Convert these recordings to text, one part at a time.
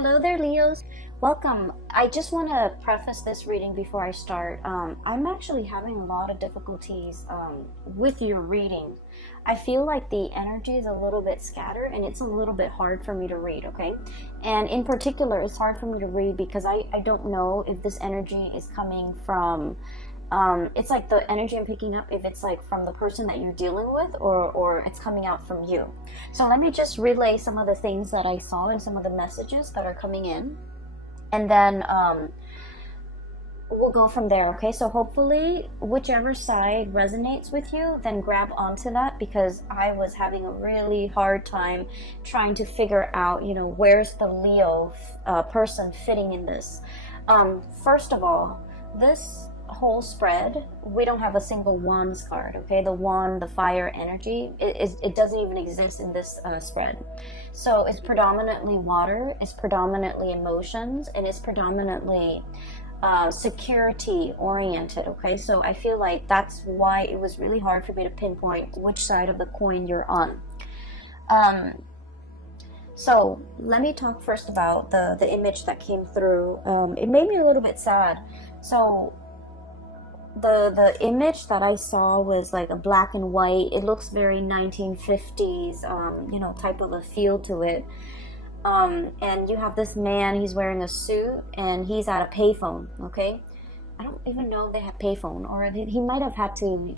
Hello there, Leos. Welcome. I just want to preface this reading before I start. I'm actually having a lot of difficulties with your reading. I feel like the energy is a little bit scattered and it's a little bit hard for me to read, okay? And in particular, it's hard for me to read because I don't know if this energy is coming from it's like the energy I'm picking up, if it's like from the person that you're dealing with or it's coming out from you. So let me just relay some of the things that I saw and some of the messages that are coming in. And then we'll go from there, okay? So hopefully whichever side resonates with you, then grab onto that, because I was having a really hard time trying to figure out, where's the Leo person fitting in this. First of all, this whole spread, we don't have a single wands card, okay? The wand, the fire energy, it doesn't even exist in this spread. So it's predominantly water, it's predominantly emotions, and it's predominantly security oriented, okay? So I feel like that's why it was really hard for me to pinpoint which side of the coin you're on. So let me talk first about the image that came through. It made me a little bit sad. So the image that I saw was like a black and white. It looks very 1950s, type of a feel to it. And you have this man, he's wearing a suit and he's at a payphone, okay? I don't even know if they have payphone, or he might have had to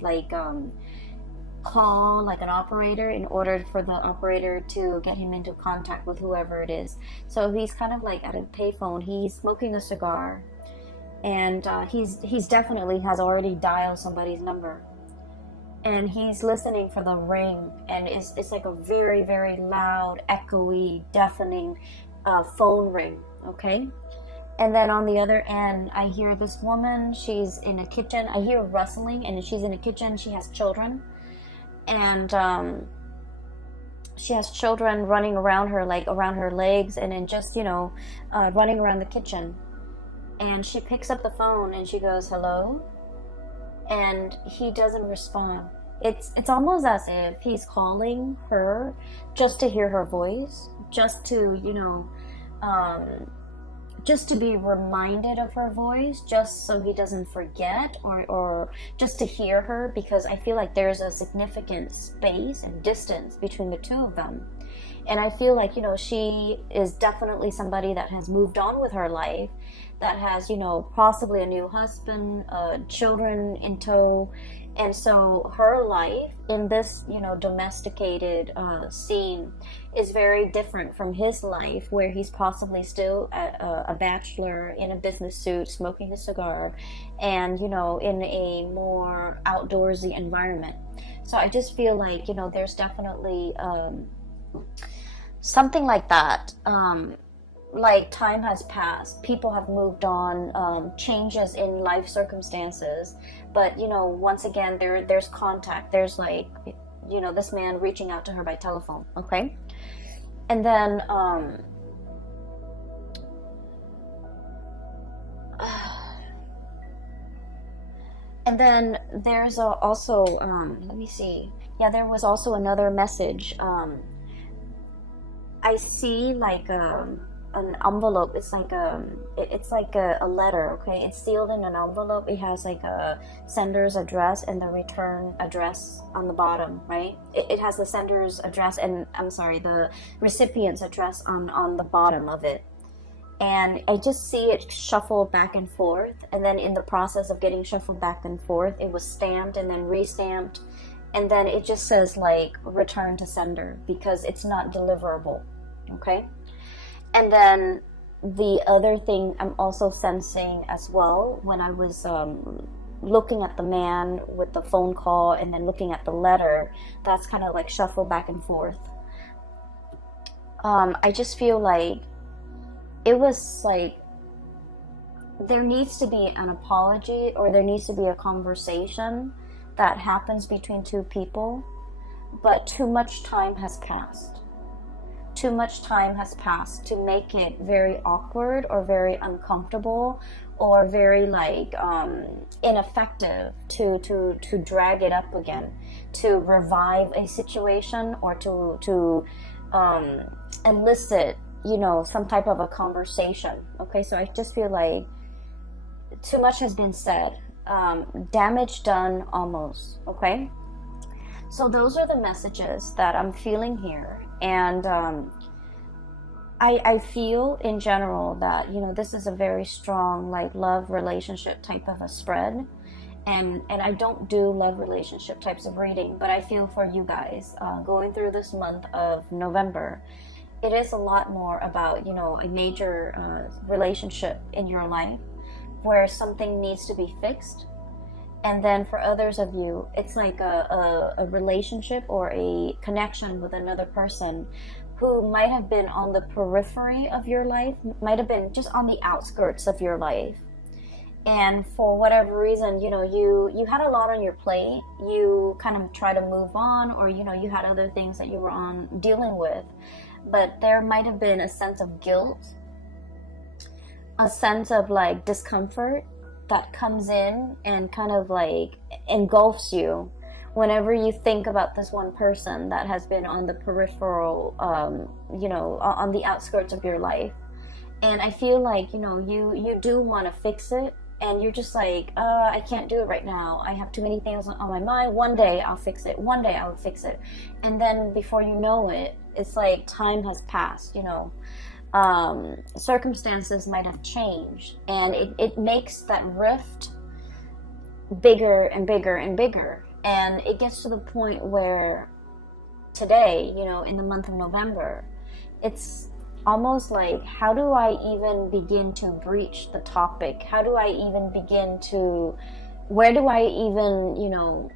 call like an operator in order for the operator to get him into contact with whoever it is. So he's kind of like at a payphone, he's smoking a cigar. And he's definitely has already dialed somebody's number, and he's listening for the ring, and it's like a very, very loud, echoey, deafening phone ring, okay? And then on the other end, I hear this woman, she's in a kitchen, I hear rustling, and she's in a kitchen, she has children, and she has children running around her, like around her legs, and then just, running around the kitchen. And she picks up the phone and she goes, hello? And he doesn't respond. It's almost as if he's calling her just to hear her voice, just to, just to be reminded of her voice, just so he doesn't forget, or just to hear her, because I feel like there's a significant space and distance between the two of them. And I feel like, she is definitely somebody that has moved on with her life, that has, possibly a new husband, children in tow. And so her life in this, domesticated scene is very different from his life, where he's possibly still a bachelor in a business suit, smoking a cigar, and, in a more outdoorsy environment. So I just feel like, there's definitely something like that. Like time has passed, people have moved on, changes in life circumstances, but once again there's contact, there's like this man reaching out to her by telephone, okay? And then there's also let me see, there was also another message. I see like an envelope. It's like a letter, okay? It's sealed in an envelope. It has like a sender's address and the return address on the bottom, right? It has the sender's address and the recipient's address on the bottom of it. And I just see it shuffled back and forth, and then in the process of getting shuffled back and forth, it was stamped and then re-stamped, and then it just says like return to sender, because it's not deliverable, okay? And then the other thing I'm also sensing as well, when I was looking at the man with the phone call and then looking at the letter, that's kind of like shuffled back and forth. I just feel like it was like there needs to be an apology, or there needs to be a conversation that happens between two people, but too much time has passed. Too much time has passed to make it very awkward or very uncomfortable or very like ineffective to drag it up again, to revive a situation, or to elicit you know, some type of a conversation. Okay, so I just feel like too much has been said. Damage done almost. Okay, so those are the messages that I'm feeling here. And I feel in general that, you know, this is a very strong like love relationship type of a spread. And I don't do love relationship types of reading, but I feel for you guys going through this month of November, it is a lot more about, you know, a major relationship in your life where something needs to be fixed. And then for others of you, it's like a relationship or a connection with another person who might have been on the periphery of your life, might have been just on the outskirts of your life. And for whatever reason, you know, you had a lot on your plate. You kind of try to move on, or, you know, you had other things that you were on dealing with. But there might have been a sense of guilt, a sense of like discomfort that comes in and kind of like engulfs you whenever you think about this one person that has been on the peripheral, you know, on the outskirts of your life. And I feel like, you know, you do want to fix it. And you're just like, I can't do it right now. I have too many things on my mind. One day I'll fix it. One day I'll fix it. And then before you know it, it's like time has passed, you know. Circumstances might have changed. And it makes that rift bigger and bigger and bigger. And it gets to the point where today, you know, in the month of November, it's almost like, how do I even begin to breach the topic? How do I even begin to, where do I even, you know,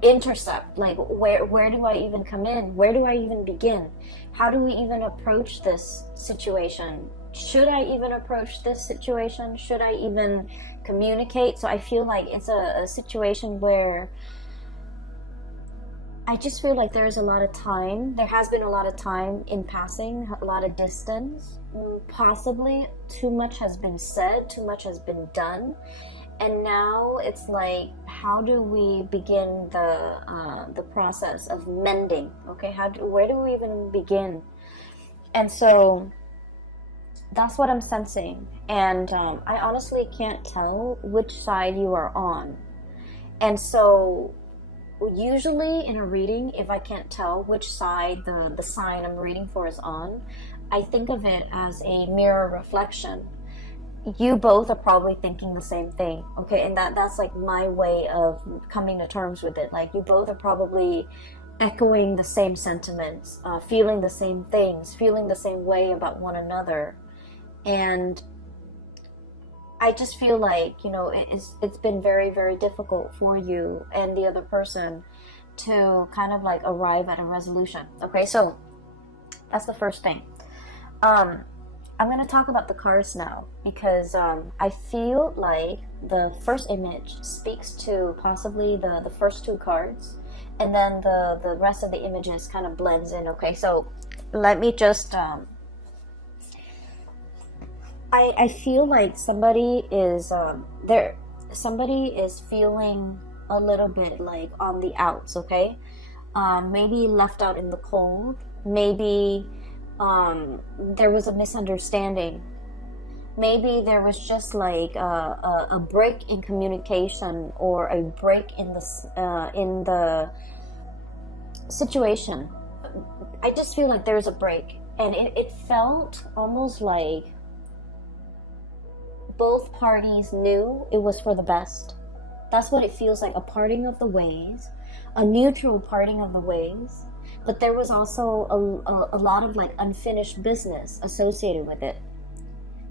intercept? Like, where do I even come in? Where do I even begin? How do we even approach this situation? Should I even approach this situation? Should I even communicate? So I feel like it's a situation where I just feel like there's a lot of time. There has been a lot of time in passing, a lot of distance. Possibly too much has been said, too much has been done. And now it's like, how do we begin the process of mending? Okay, where do we even begin? And so that's what I'm sensing. And I honestly can't tell which side you are on. And so usually in a reading, if I can't tell which side the sign I'm reading for is on, I think of it as a mirror reflection. You both are probably thinking the same thing, okay? And that's like my way of coming to terms with it. Like, you both are probably echoing the same sentiments, feeling the same things, feeling the same way about one another. And I just feel like, you know, it's been very, very difficult for you and the other person to kind of like arrive at a resolution. Okay, so that's the first thing. I'm going to talk about the cards now, because I feel like the first image speaks to possibly the first two cards, and then the rest of the images kind of blends in. Okay, so let me just I feel like somebody is feeling a little bit like on the outs, okay? Maybe left out in the cold. Maybe there was a misunderstanding. Maybe there was just like a break in communication, or a break in the situation. I just feel like there's a break, and it felt almost like both parties knew it was for the best. That's what it feels like, a parting of the ways, a neutral parting of the ways. But there was also a lot of like unfinished business associated with it.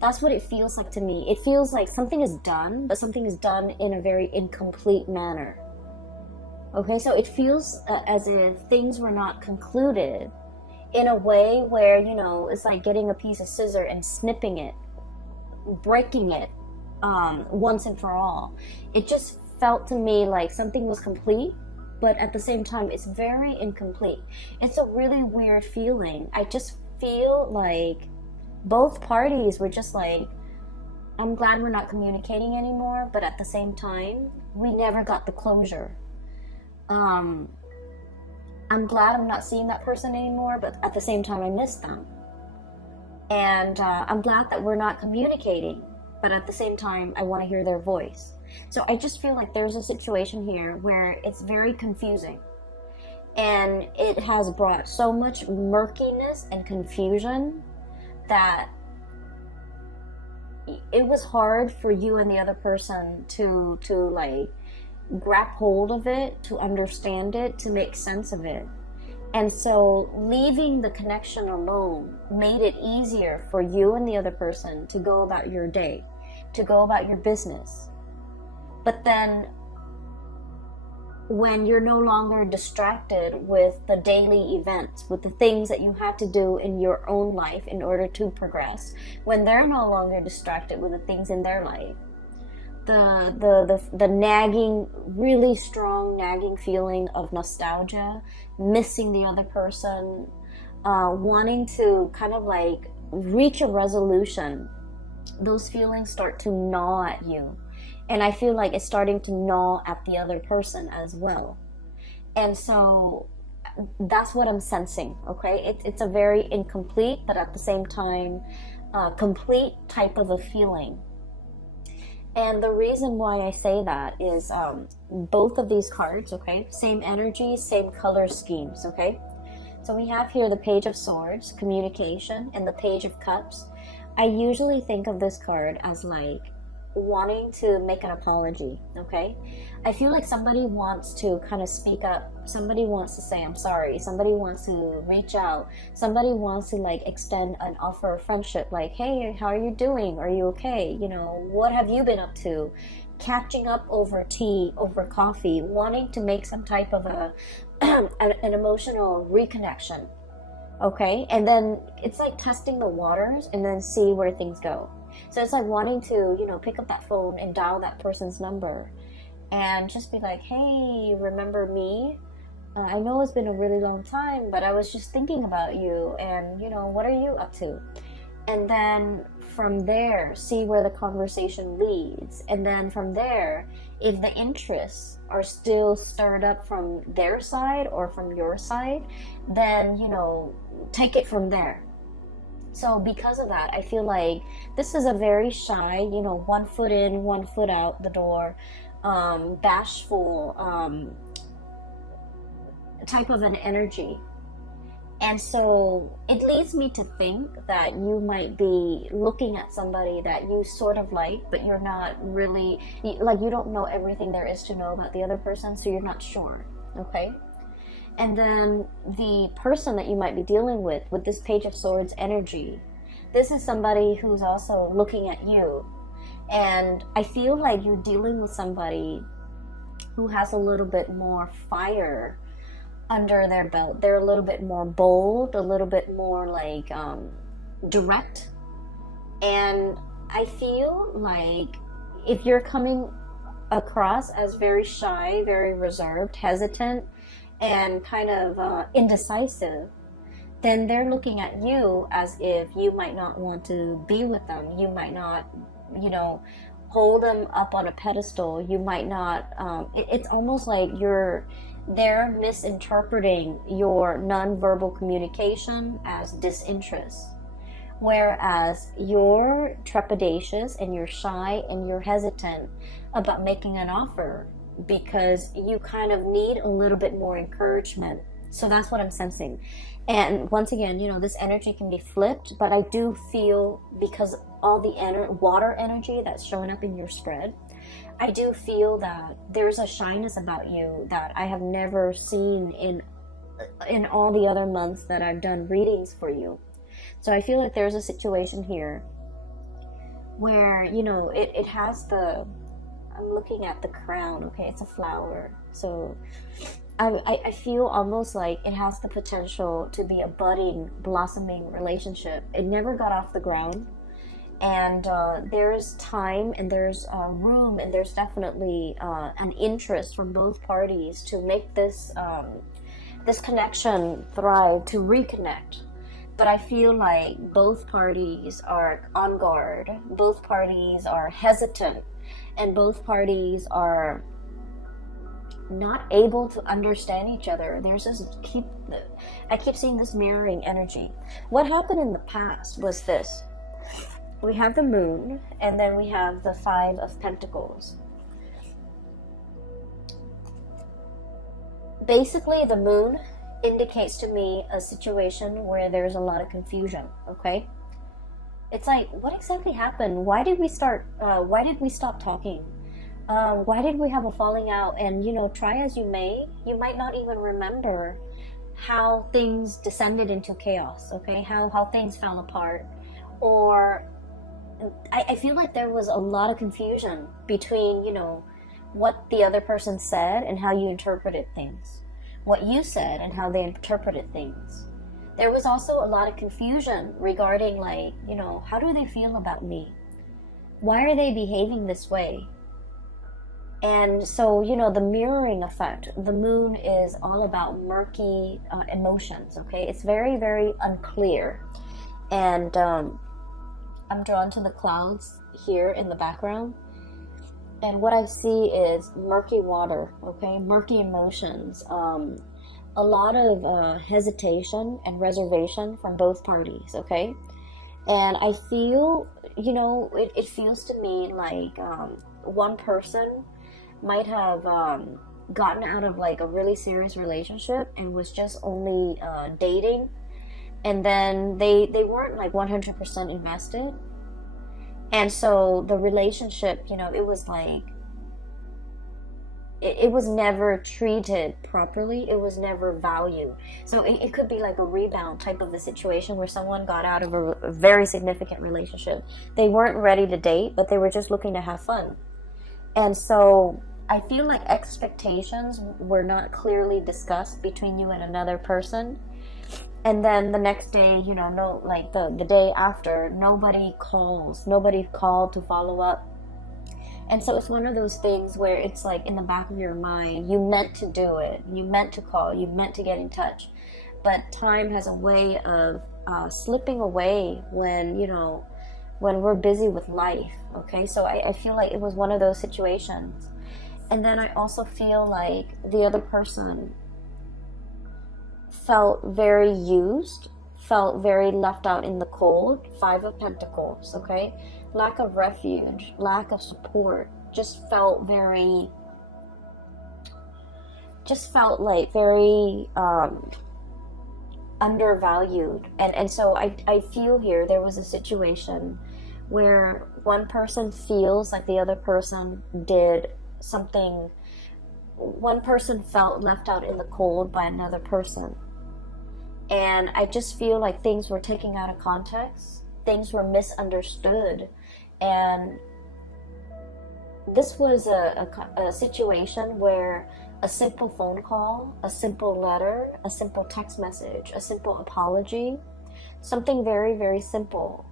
That's what it feels like to me. It feels like something is done, but something is done in a very incomplete manner. Okay, so it feels as if things were not concluded in a way where, you know, it's like getting a piece of scissor and snipping it, breaking it once and for all. It just felt to me like something was complete, but at the same time it's very incomplete. It's a really weird feeling. I just feel like both parties were just like, I'm glad we're not communicating anymore, but at the same time we never got the closure. I'm glad I'm not seeing that person anymore, but at the same time I miss them. And I'm glad that we're not communicating, but at the same time I want to hear their voice. So I just feel like there's a situation here where it's very confusing, and it has brought so much murkiness and confusion that it was hard for you and the other person to like grab hold of it, to understand it, to make sense of it. And so leaving the connection alone made it easier for you and the other person to go about your day, to go about your business. But then when you're no longer distracted with the daily events, with the things that you have to do in your own life in order to progress, when they're no longer distracted with the things in their life, the nagging, really strong nagging feeling of nostalgia, missing the other person, wanting to kind of like reach a resolution, those feelings start to gnaw at you. And I feel like it's starting to gnaw at the other person as well. And so that's what I'm sensing, okay? It's a very incomplete, but at the same time, complete type of a feeling. And the reason why I say that is both of these cards, okay? Same energy, same color schemes, okay? So we have here the Page of Swords, communication, and the Page of Cups. I usually think of this card as like wanting to make an apology, okay? I feel like somebody wants to kind of speak up. Somebody wants to say, I'm sorry. Somebody wants to reach out. Somebody wants to like extend an offer of friendship, like, hey, how are you doing? Are you okay? You know, what have you been up to? Catching up over tea, over coffee, wanting to make some type of a an emotional reconnection, okay? And then it's like testing the waters and then see where things go. So it's like wanting to, you know, pick up that phone and dial that person's number and just be like, hey, remember me? I know it's been a really long time, but I was just thinking about you, and, you know, what are you up to? And then from there, see where the conversation leads. And then from there, if the interests are still stirred up from their side or from your side, then, you know, take it from there. So because of that, I feel like this is a very shy, you know, 1 foot in, 1 foot out the door, bashful type of an energy. And so it leads me to think that you might be looking at somebody that you sort of like, but you're not really, like, you don't know everything there is to know about the other person, so you're not sure, okay? And then the person that you might be dealing with this Page of Swords energy, this is somebody who's also looking at you. And I feel like you're dealing with somebody who has a little bit more fire under their belt. They're a little bit more bold, a little bit more like direct. And I feel like if you're coming across as very shy, very reserved, hesitant, and kind of indecisive, then they're looking at you as if you might not want to be with them. You might not, you know, hold them up on a pedestal. You might not, it's almost like they're misinterpreting your nonverbal communication as disinterest. Whereas you're trepidatious and you're shy and you're hesitant about making an offer because you kind of need a little bit more encouragement. So that's what I'm sensing. And once again, you know, this energy can be flipped, but I do feel, because all the water energy that's showing up in your spread, I do feel that there's a shyness about you that I have never seen in all the other months that I've done readings for you. So I feel like there's a situation here where, you know, it has I'm looking at the crown, okay, it's a flower. So I feel almost like it has the potential to be a budding, blossoming relationship. It never got off the ground. And there's time and there's room and there's definitely an interest from both parties to make this connection thrive, to reconnect. But I feel like both parties are on guard, both parties are hesitant, and both parties are not able to understand each other. There's this I keep seeing this mirroring energy. What happened in the past was this. We have the moon, and then we have the 5 of Pentacles. Basically, the moon indicates to me a situation where there's a lot of confusion, okay? It's like, what exactly happened? Why did we stop talking? Why did we have a falling out? And, you know, try as you may, you might not even remember how things descended into chaos, okay? How things fell apart. Or I feel like there was a lot of confusion between, you know, what the other person said and how you interpreted things. What you said and how they interpreted things. There was also a lot of confusion regarding, like, you know, how do they feel about me? Why are they behaving this way? And so, you know, the mirroring effect, the moon is all about murky emotions, okay? It's very, very unclear. And I'm drawn to the clouds here in the background. And what I see is murky water, okay? Murky emotions. A lot of hesitation and reservation from both parties, okay? And I feel, you know, it feels to me like one person might have gotten out of like a really serious relationship and was just only dating, and then they weren't like 100% invested. And so the relationship, you know, it was like, it was never treated properly. It was never valued. So it could be like a rebound type of a situation where someone got out of a very significant relationship. They weren't ready to date, but they were just looking to have fun. And so I feel like expectations were not clearly discussed between you and another person. And then the next day, you know, the day after, nobody called to follow up. And so it's one of those things where it's like in the back of your mind, you meant to do it, you meant to call, you meant to get in touch. But time has a way of slipping away when, you know, when we're busy with life, okay? So I feel like it was one of those situations. And then I also feel like the other person felt very used, felt very left out in the cold. 5 of Pentacles, okay? Lack of refuge, lack of support, just felt very undervalued. And so I feel here there was a situation where one person feels like the other person did something. One person felt left out in the cold by another person. And I just feel like things were taken out of context. Things were misunderstood. And this was a situation where a simple phone call, a simple letter, a simple text message, a simple apology, something very, very simple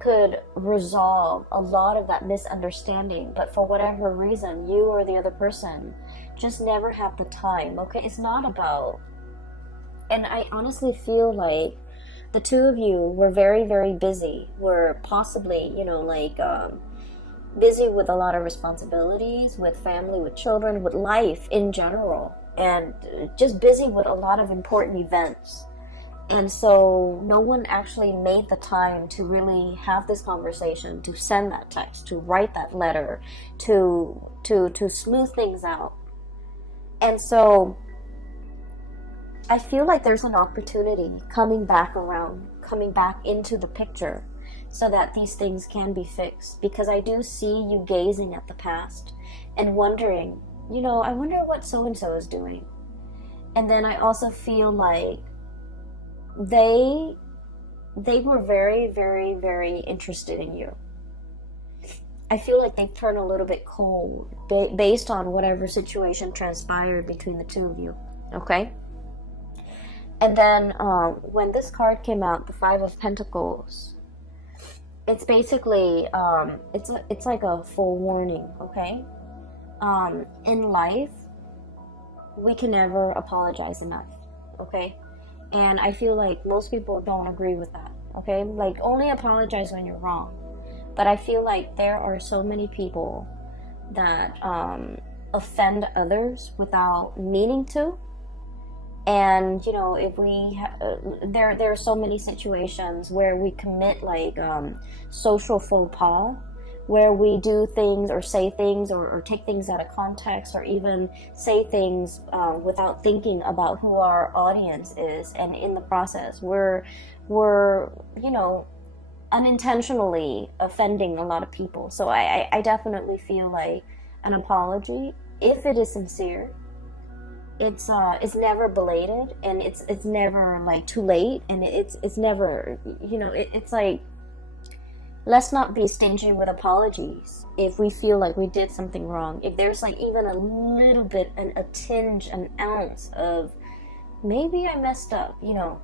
could resolve a lot of that misunderstanding. But for whatever reason, you or the other person just never have the time, okay? It's not about, and I honestly feel like the two of you were very, very busy, were possibly, you know, like busy with a lot of responsibilities, with family, with children, with life in general, and just busy with a lot of important events. And so no one actually made the time to really have this conversation, to send that text, to write that letter, to smooth things out. And so I feel like there's an opportunity coming back into the picture so that these things can be fixed. Because I do see you gazing at the past and wondering, you know, I wonder what so-and-so is doing. And then I also feel like they were very, very, very interested in you. I feel like they turned a little bit cold based on whatever situation transpired between the two of you, okay? And then when this card came out, the 5 of Pentacles, it's basically, it's like a full warning, okay? In life, we can never apologize enough, okay? And I feel like most people don't agree with that, okay? Like, only apologize when you're wrong. But I feel like there are so many people that offend others without meaning to. And, you know, if we there are so many situations where we commit like social faux pas, where we do things or say things or take things out of context, or even say things without thinking about who our audience is, and in the process we're you know, unintentionally offending a lot of people. So I definitely feel like an apology, if it is sincere, it's never belated, and it's never like too late, and it's never, you know, it's like, let's not be stingy with apologies if we feel like we did something wrong. If there's like even a little bit, a tinge, an ounce of maybe I messed up, you know,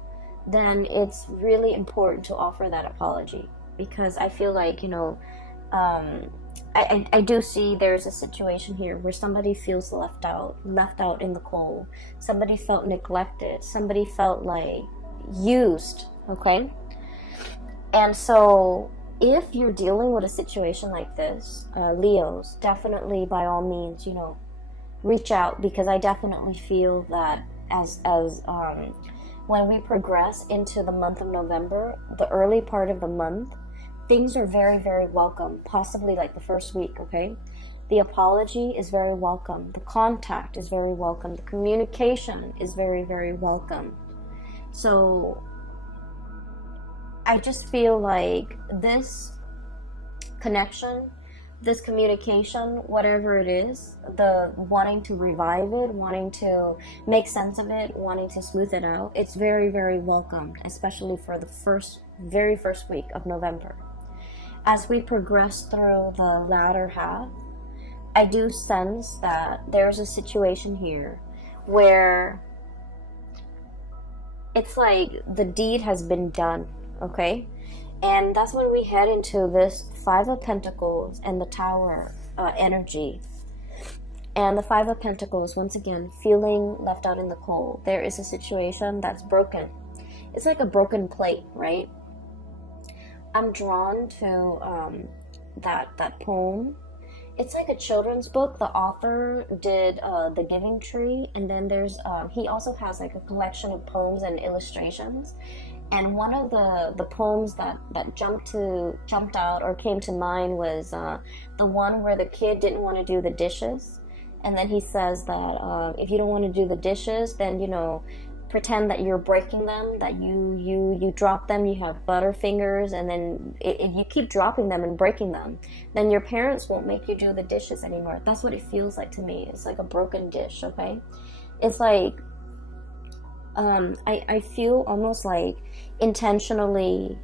then it's really important to offer that apology. Because I feel like, you know, I do see there's a situation here where somebody feels left out in the cold. Somebody felt neglected. Somebody felt like used, okay? And so if you're dealing with a situation like this, Leos, definitely by all means, you know, reach out, because I definitely feel that as when we progress into the month of November, the early part of the month, things are very, very welcome, possibly like the first week, okay? The apology is very welcome. The contact is very welcome. The communication is very, very welcome. So I just feel like this connection, this communication, whatever it is, the wanting to revive it, wanting to make sense of it, wanting to smooth it out, it's very, very welcome, especially for the very first week of November. As we progress through the latter half, I do sense that there's a situation here where it's like the deed has been done, okay? And that's when we head into this Five of Pentacles and the Tower energy. And the Five of Pentacles, once again, feeling left out in the cold. There is a situation that's broken. It's like a broken plate, right? I'm drawn to that poem. It's like a children's book. The author did The Giving Tree, and then there's he also has like a collection of poems and illustrations. And one of the poems that jumped out or came to mind was the one where the kid didn't want to do the dishes, and then he says that if you don't want to do the dishes, then, you know, pretend that you're breaking them, that you drop them, you have butter fingers, and then if you keep dropping them and breaking them, then your parents won't make you do the dishes anymore. That's what it feels like to me. It's like a broken dish, okay? It's like I feel almost like intentionally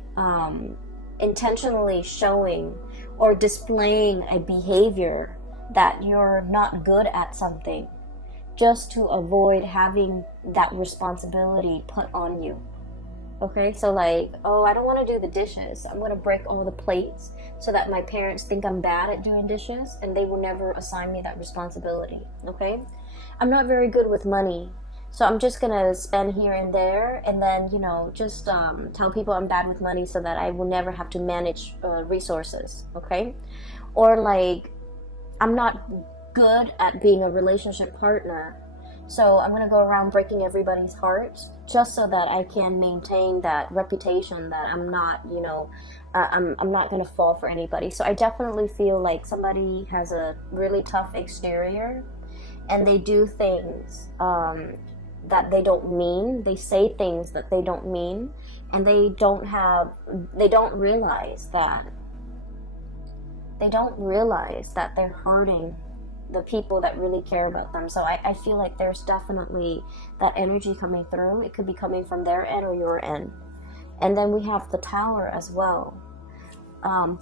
showing or displaying a behavior that you're not good at something, just to avoid having that responsibility put on you. Okay, so like, oh, I don't want to do the dishes. I'm going to break all the plates so that my parents think I'm bad at doing dishes, and they will never assign me that responsibility. Okay, I'm not very good with money, so I'm just going to spend here and there, and then, you know, just tell people I'm bad with money so that I will never have to manage resources. Okay, or like, I'm not good at being a relationship partner, so I'm gonna go around breaking everybody's hearts just so that I can maintain that reputation that I'm not, you know, I'm not gonna fall for anybody. So I definitely feel like somebody has a really tough exterior, and they do things that they don't mean. They say things that they don't mean, and they don't realize that they're hurting the people that really care about them. So I feel like there's definitely that energy coming through. It could be coming from their end or your end. And then we have the Tower as well.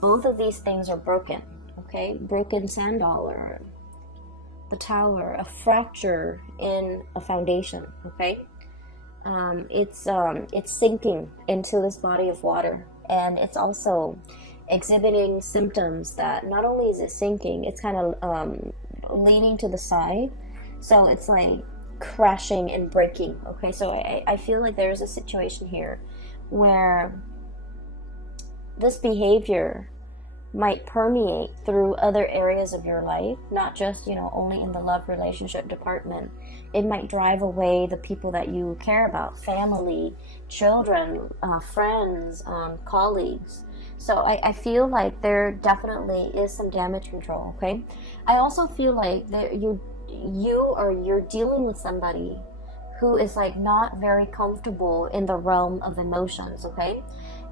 Both of these things are broken, okay? Broken sand dollar, the Tower, a fracture in a foundation, okay? It's sinking into this body of water, and it's also exhibiting symptoms that not only is it sinking, it's kind of leaning to the side, so it's like crashing and breaking. Okay, so I feel like there's a situation here where this behavior might permeate through other areas of your life, not just, only in the love relationship department. It might drive away the people that you care about, family, children, friends, colleagues. So I feel like there definitely is some damage control, okay? I also feel like you're dealing with somebody who is like not very comfortable in the realm of emotions, okay?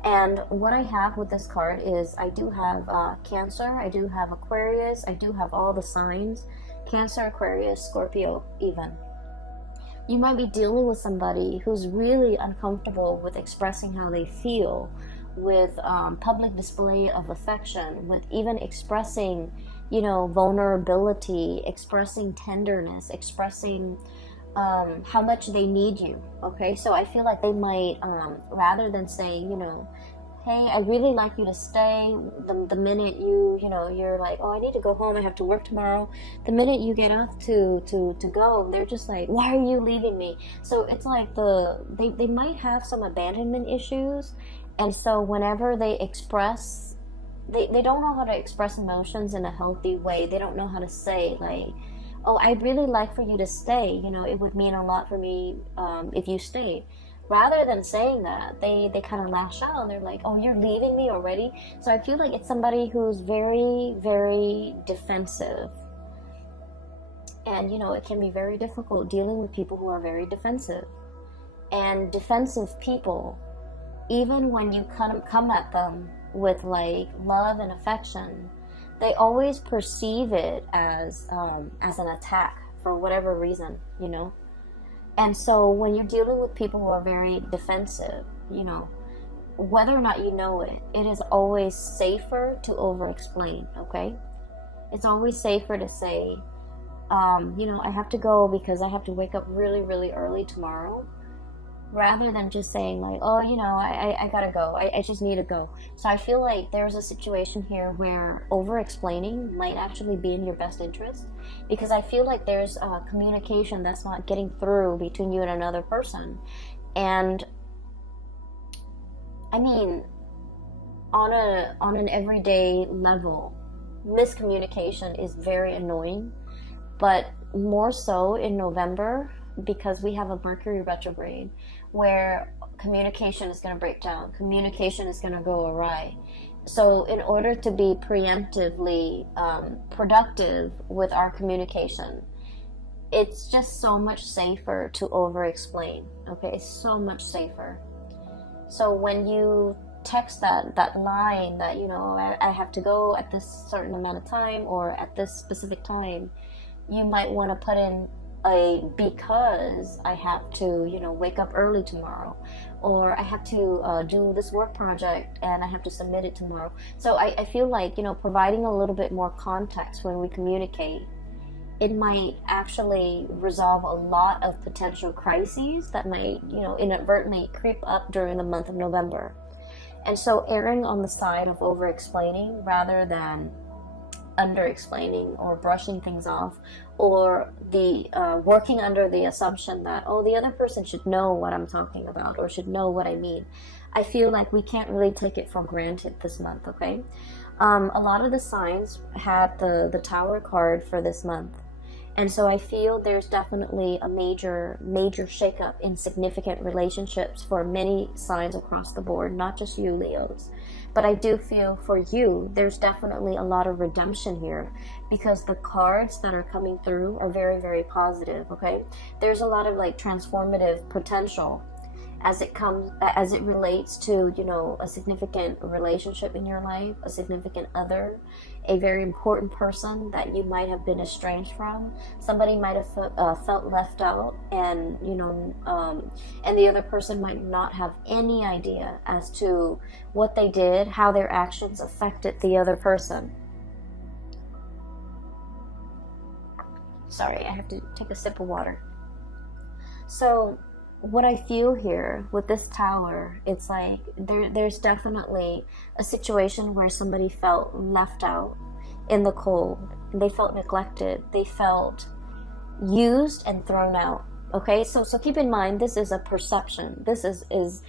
And what I have with this card is I do have Cancer, I do have Aquarius, I do have all the signs, Cancer, Aquarius, Scorpio even. You might be dealing with somebody who's really uncomfortable with expressing how they feel, with public display of affection, with even expressing, vulnerability, expressing tenderness, expressing how much they need you, okay? So I feel like they might, rather than saying, hey, I really like you to stay, the minute you're like, oh, I need to go home, I have to work tomorrow, the minute you get up to go, they're just like, why are you leaving me? So it's like they might have some abandonment issues, and so whenever they express, they don't know how to express emotions in a healthy way. They don't know how to say, like, oh, I'd really like for you to stay. It would mean a lot for me if you stayed. Rather than saying that, they kind of lash out and they're like, oh, you're leaving me already? So I feel like it's somebody who's very, very defensive. And, it can be very difficult dealing with people who are very defensive. And defensive people, even when you come at them with like love and affection, they always perceive it as an attack for whatever reason, And so when you're dealing with people who are very defensive, whether or not you know it, it is always safer to over-explain, okay? It's always safer to say, I have to go because I have to wake up really, really early tomorrow, rather than just saying like, oh, I gotta go, I just need to go. So I feel like there's a situation here where over-explaining might actually be in your best interest, because I feel like there's communication that's not getting through between you and another person. And I mean, on an everyday level, miscommunication is very annoying, but more so in November, because we have a Mercury retrograde where communication is going to break down, communication is going to go awry. So in order to be preemptively productive with our communication, it's just so much safer to over-explain, okay? It's so much safer. So when you text that line that, I have to go at this certain amount of time or at this specific time, you might want to put in because I have to, wake up early tomorrow, or I have to do this work project and I have to submit it tomorrow. So I feel like, providing a little bit more context when we communicate, it might actually resolve a lot of potential crises that might, inadvertently creep up during the month of November. And so erring on the side of over-explaining rather than under-explaining or brushing things off, or the working under the assumption that, oh, the other person should know what I'm talking about or should know what I mean. I feel like we can't really take it for granted this month, okay? A lot of the signs had the Tower card for this month. And so I feel there's definitely a major shakeup in significant relationships for many signs across the board, not just you, Leos. But I do feel for you, there's definitely a lot of redemption here, because the cards that are coming through are very, very positive, okay? There's a lot of like transformative potential as it relates to, a significant relationship in your life, a significant other, a very important person that you might have been estranged from. Somebody might have felt left out, and and the other person might not have any idea as to what they did, how their actions affected the other person. Sorry, I have to take a sip of water. So what I feel here with this Tower, it's like there's definitely a situation where somebody felt left out in the cold. They felt neglected. They felt used and thrown out. Okay, so keep in mind, this is a perception. This is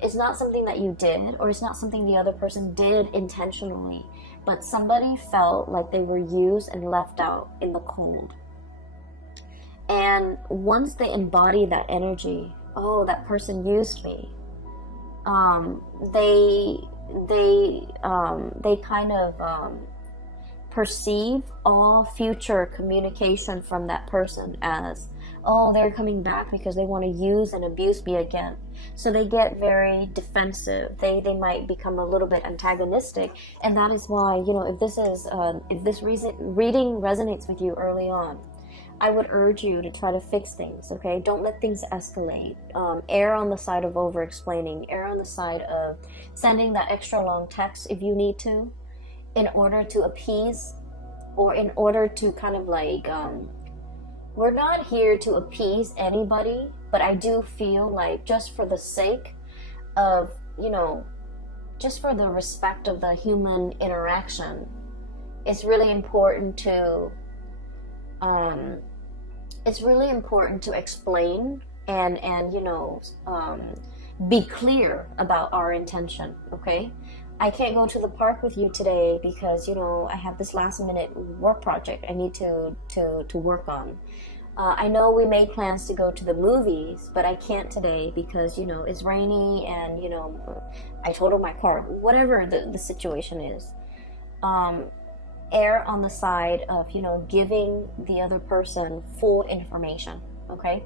It's not something that you did, or it's not something the other person did intentionally, but somebody felt like they were used and left out in the cold. And once they embody that energy, oh, that person used me, they kind of perceive all future communication from that person as, oh, they're coming back because they want to use and abuse me again. So they get very defensive. They might become a little bit antagonistic, and that is why, you know, if this reading resonates with you early on, I would urge you to try to fix things, okay? Don't let things escalate. Err on the side of over-explaining. Err on the side of sending that extra long text if you need to, in order to appease, or in order to kind of like, we're not here to appease anybody, but I do feel like just for the sake of, you know, just for the respect of the human interaction, it's really important to explain and you know, be clear about our intention, okay? I can't go to the park with you today because, you know, I have this last minute work project I need to work on. I know we made plans to go to the movies, but I can't today because, you know, it's rainy and, you know, I totaled my car, whatever the situation is. Err on the side of, you know, giving the other person full information, okay?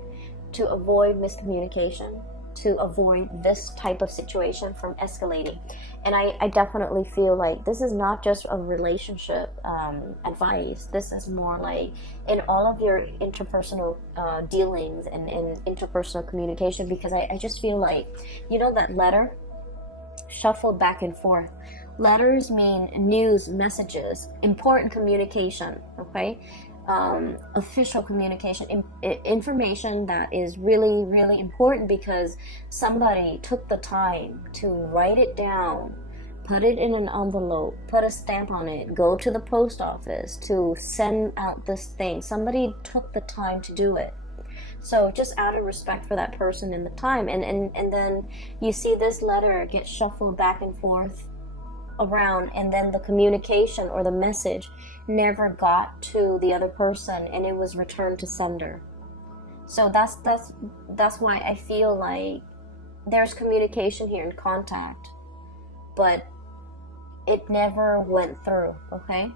To avoid miscommunication, to avoid this type of situation from escalating. And I definitely feel like this is not just a relationship advice. This is more like in all of your interpersonal dealings and interpersonal communication, because I just feel like, you know, that letter shuffled back and forth. Letters mean news, messages, important communication, okay? Official communication, information that is really, really important because somebody took the time to write it down, put it in an envelope, put a stamp on it, go to the post office to send out this thing. Somebody took the time to do it. So just out of respect for that person and the time, and then you see this letter get shuffled back and forth around, and then the communication or the message never got to the other person and it was returned to sender. So that's why I feel like there's communication here and contact, but it never went through, okay?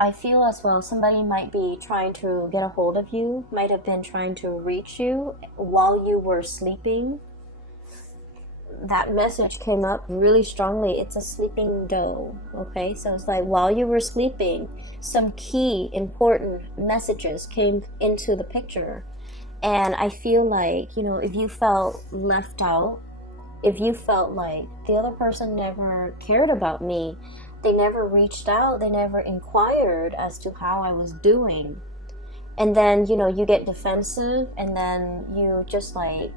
I feel as well somebody might be trying to get a hold of you, might have been trying to reach you while you were sleeping. That message came up really strongly. It's a sleeping doe, okay? So it's like while you were sleeping, some key important messages came into the picture. And I feel like, you know, if you felt left out, if you felt like the other person never cared about me, they never reached out, they never inquired as to how I was doing, and then, you know, you get defensive and then you just like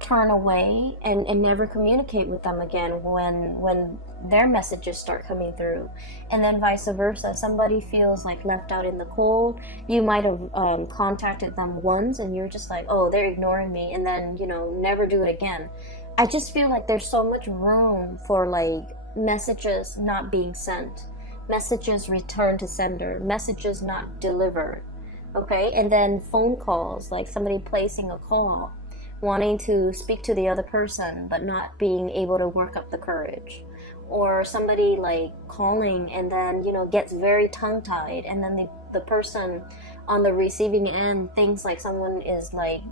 turn away and never communicate with them again when their messages start coming through. And then vice versa, somebody feels like left out in the cold. You might have contacted them once and you're just like, oh, they're ignoring me, and then, you know, never do it again. I just feel like there's so much room for like messages not being sent, messages returned to sender, messages not delivered, okay? And then phone calls, like somebody placing a call, wanting to speak to the other person but not being able to work up the courage, or somebody like calling and then, you know, gets very tongue-tied, and then the person on the receiving end thinks like someone is like,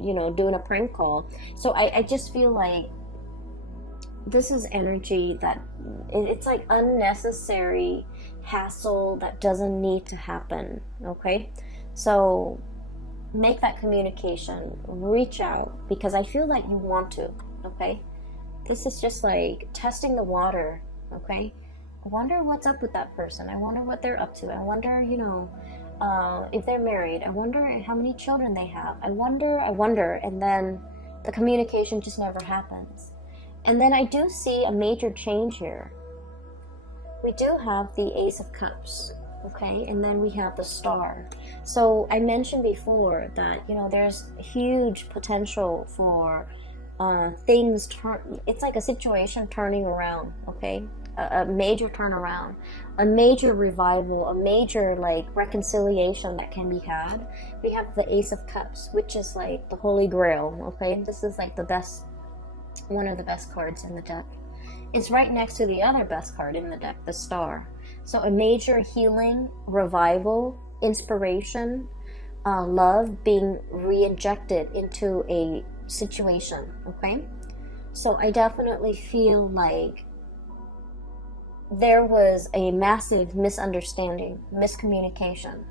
you know, doing a prank call. So I just feel like this is energy that it's like unnecessary hassle that doesn't need to happen, okay? So make that communication, reach out, because I feel like you want to, okay? This is just like testing the water, okay? I wonder what's up with that person. I wonder what they're up to. I wonder, you know, if they're married. I wonder how many children they have. I wonder, and then the communication just never happens. And then I do see a major change here. We do have the Ace of Cups. okay? And then we have the Star. So I mentioned before that, you know, there's huge potential for things turn. It's like a situation turning around, okay? A major turnaround, a major revival, a major like reconciliation that can be had. We have the Ace of Cups, which is like the Holy Grail, okay? This is like the best, one of the best cards in the deck. It's right next to the other best card in the deck, the Star. So a major healing, revival, inspiration, love being re-injected into a situation, okay? So I definitely feel like there was a massive misunderstanding, miscommunication,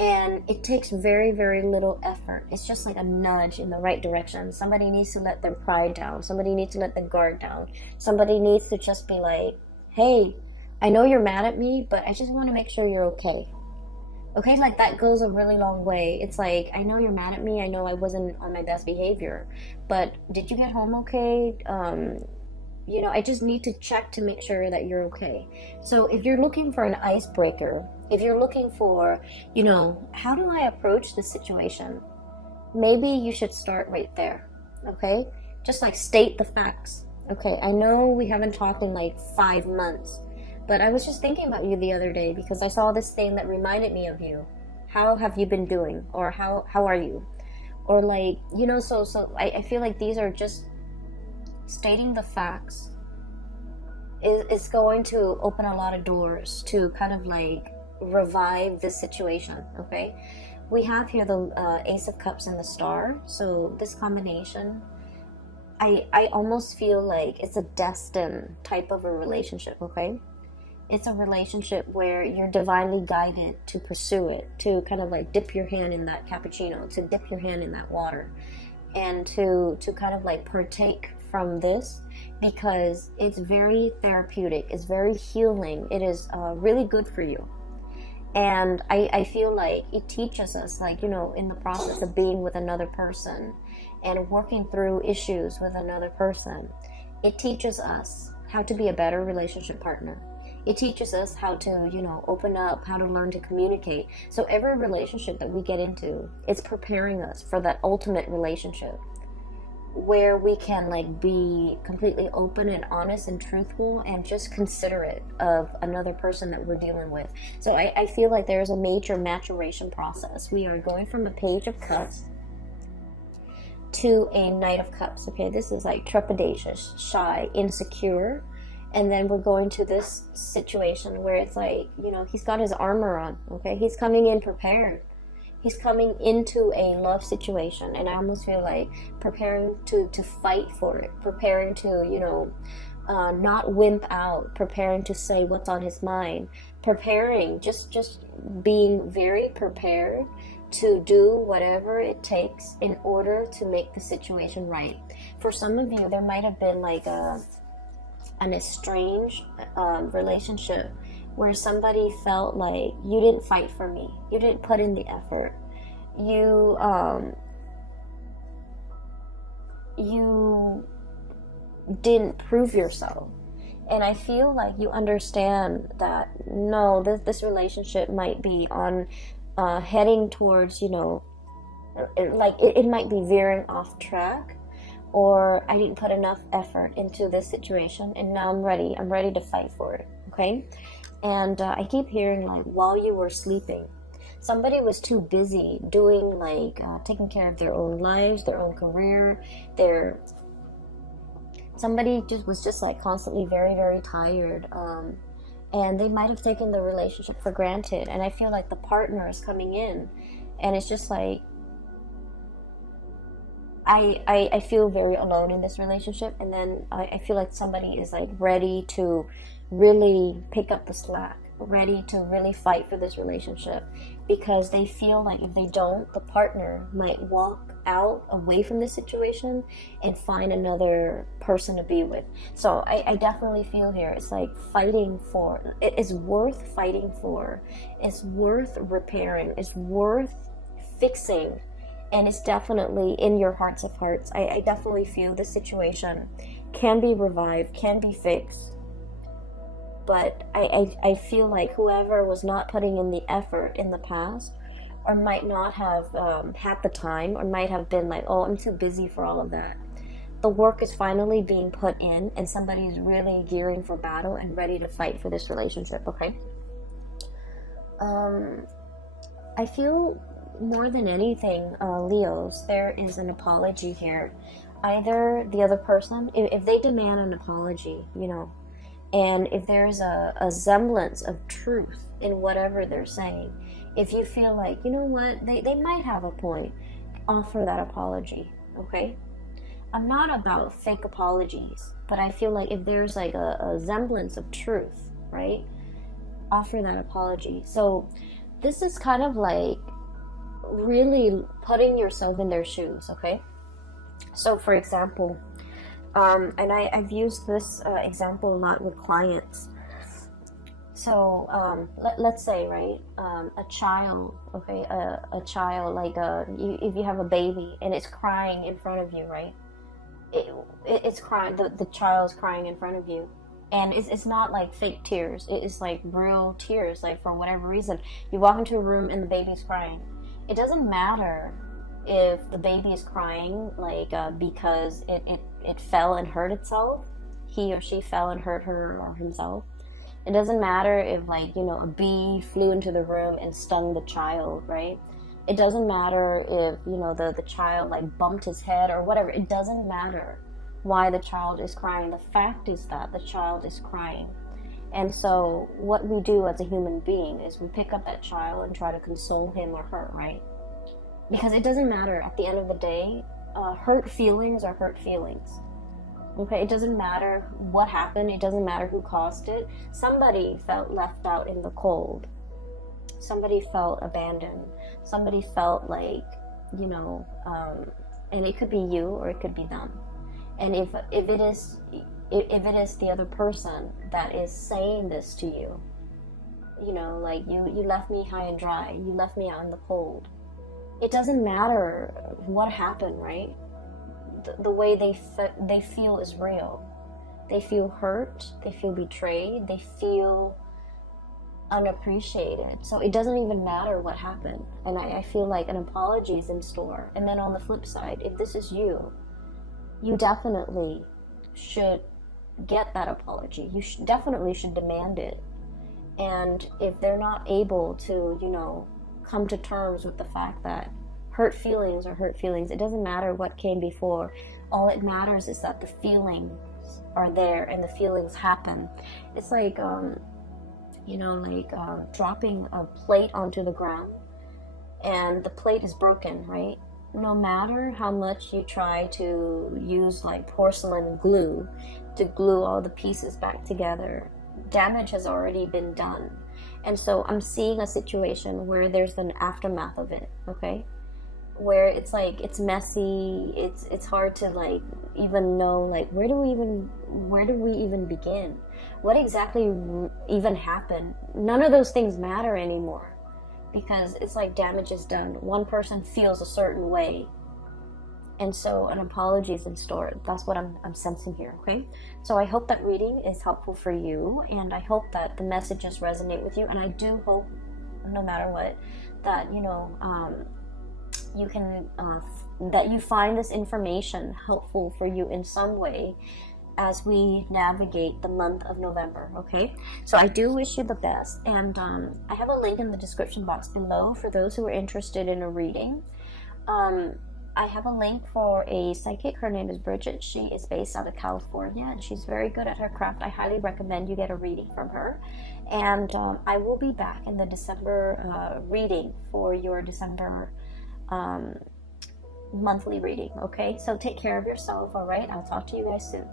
and it takes very, very little effort. It's just like a nudge in the right direction. Somebody needs to let their pride down. Somebody needs to let their guard down. Somebody needs to just be like, hey, I know you're mad at me, but I just want to make sure you're okay. Okay, like that goes a really long way. It's like, I know you're mad at me. I know I wasn't on my best behavior, but did you get home okay? You know, I just need to check to make sure that you're okay. So if you're looking for an icebreaker, if you're looking for, you know, how do I approach this situation? Maybe you should start right there, okay? Just like state the facts. Okay, I know we haven't talked in like 5 months, but I was just thinking about you the other day because I saw this thing that reminded me of you. How have you been doing? Or how are you? Or like, you know, so I feel like these are just stating the facts is going to open a lot of doors to kind of like revive this situation, okay? We have here the Ace of Cups and the Star. So this combination, I almost feel like it's a destined type of a relationship, okay? It's a relationship where you're divinely guided to pursue it, to kind of like dip your hand in that cappuccino, to dip your hand in that water, and to kind of like partake from this, because it's very therapeutic, it's very healing, it is really good for you. And I feel like it teaches us, like, you know, in the process of being with another person and working through issues with another person, it teaches us how to be a better relationship partner. It teaches us how to, you know, open up, how to learn to communicate. So every relationship that we get into, it's preparing us for that ultimate relationship where we can like be completely open and honest and truthful and just considerate of another person that we're dealing with. So I feel like there's a major maturation process. We are going from a Page of Cups to a Knight of Cups. Okay, this is like trepidatious, shy, insecure. And then we're going to this situation where it's like, you know, he's got his armor on, okay? He's coming in prepared. He's coming into a love situation, and I almost feel like preparing to fight for it, preparing to, you know, not wimp out, preparing to say what's on his mind, preparing, just being very prepared to do whatever it takes in order to make the situation right. For some of you, there might have been like an estranged relationship where somebody felt like you didn't fight for me, you didn't put in the effort, you didn't prove yourself. And I feel like you understand that no, this relationship might be on heading towards, you know, it might be veering off track, or I didn't put enough effort into this situation, and now I'm ready to fight for it, okay? And I keep hearing like, while you were sleeping, somebody was too busy doing like taking care of their own lives, their own career, somebody was just like constantly very, very tired, and they might have taken the relationship for granted. And I feel like the partner is coming in, and it's just like, I feel very alone in this relationship, and then I feel like somebody is like ready to really pick up the slack, ready to really fight for this relationship, because they feel like if they don't, the partner might walk out away from this situation and find another person to be with. So I definitely feel here it's like fighting for, it is worth fighting for, it's worth repairing, it's worth fixing, and it's definitely in your hearts of hearts. I definitely feel this situation can be revived, can be fixed, but I feel like whoever was not putting in the effort in the past, or might not have had the time, or might have been like, oh, I'm too busy for all of that. The work is finally being put in, and somebody is really gearing for battle and ready to fight for this relationship, okay? I feel more than anything, Leos, there is an apology here. Either the other person, if they demand an apology, you know, and if there's a semblance of truth in whatever they're saying, if you feel like, you know what, they might have a point, offer that apology, okay? I'm not about fake apologies, but I feel like if there's like a semblance of truth, right, offer that apology. So this is kind of like really putting yourself in their shoes, okay? So for example, and I've used this example a lot with clients. So let's say, right, a child, okay, a child, like if you have a baby and it's crying in front of you, right, it's crying, the child's crying in front of you, and it's not like fake tears, it's like real tears, like for whatever reason, you walk into a room and the baby's crying. It doesn't matter if the baby is crying like because it fell and hurt itself, he or she fell and hurt her or himself. It doesn't matter if, like, you know, a bee flew into the room and stung the child, right? It doesn't matter if, you know, the child like bumped his head or whatever. It doesn't matter why the child is crying. The fact is that the child is crying. And so what we do as a human being is we pick up that child and try to console him or her, right? Because it doesn't matter at the end of the day. Hurt feelings are hurt feelings. Okay, it doesn't matter what happened. It doesn't matter who caused it. Somebody felt left out in the cold. Somebody felt abandoned. Somebody felt like, you know, and it could be you or it could be them. And if it is the other person that is saying this to you, you know, like you left me high and dry. You left me out in the cold. It doesn't matter what happened, right? The way they feel is real. They feel hurt. They feel betrayed. They feel unappreciated. So it doesn't even matter what happened. And I feel like an apology is in store. And then on the flip side, if this is you, you definitely should get that apology. You definitely should demand it. And if they're not able to, you know, come to terms with the fact that hurt feelings are hurt feelings, it doesn't matter what came before. All it matters is that the feelings are there and the feelings happen. It's like, you know, like dropping a plate onto the ground and the plate is broken, right? No matter how much you try to use like porcelain glue to glue all the pieces back together, damage has already been done. And so I'm seeing a situation where there's an aftermath of it, okay? Where it's like, it's messy, it's hard to like even know, like, where do we even begin? What exactly even happened? None of those things matter anymore, because it's like damage is done. One person feels a certain way, and so an apology is in store. That's what I'm sensing here, okay? So I hope that reading is helpful for you, and I hope that the messages resonate with you, and I do hope, no matter what, that, you know, you can that you find this information helpful for you in some way as we navigate the month of November, okay? So I do wish you the best, and I have a link in the description box below for those who are interested in a reading. I have a link for a psychic. Her name is Bridget. She is based out of California, and she's very good at her craft. I highly recommend you get a reading from her. And I will be back in the December reading for your December monthly reading, okay? So take care of yourself, all right? I'll talk to you guys soon.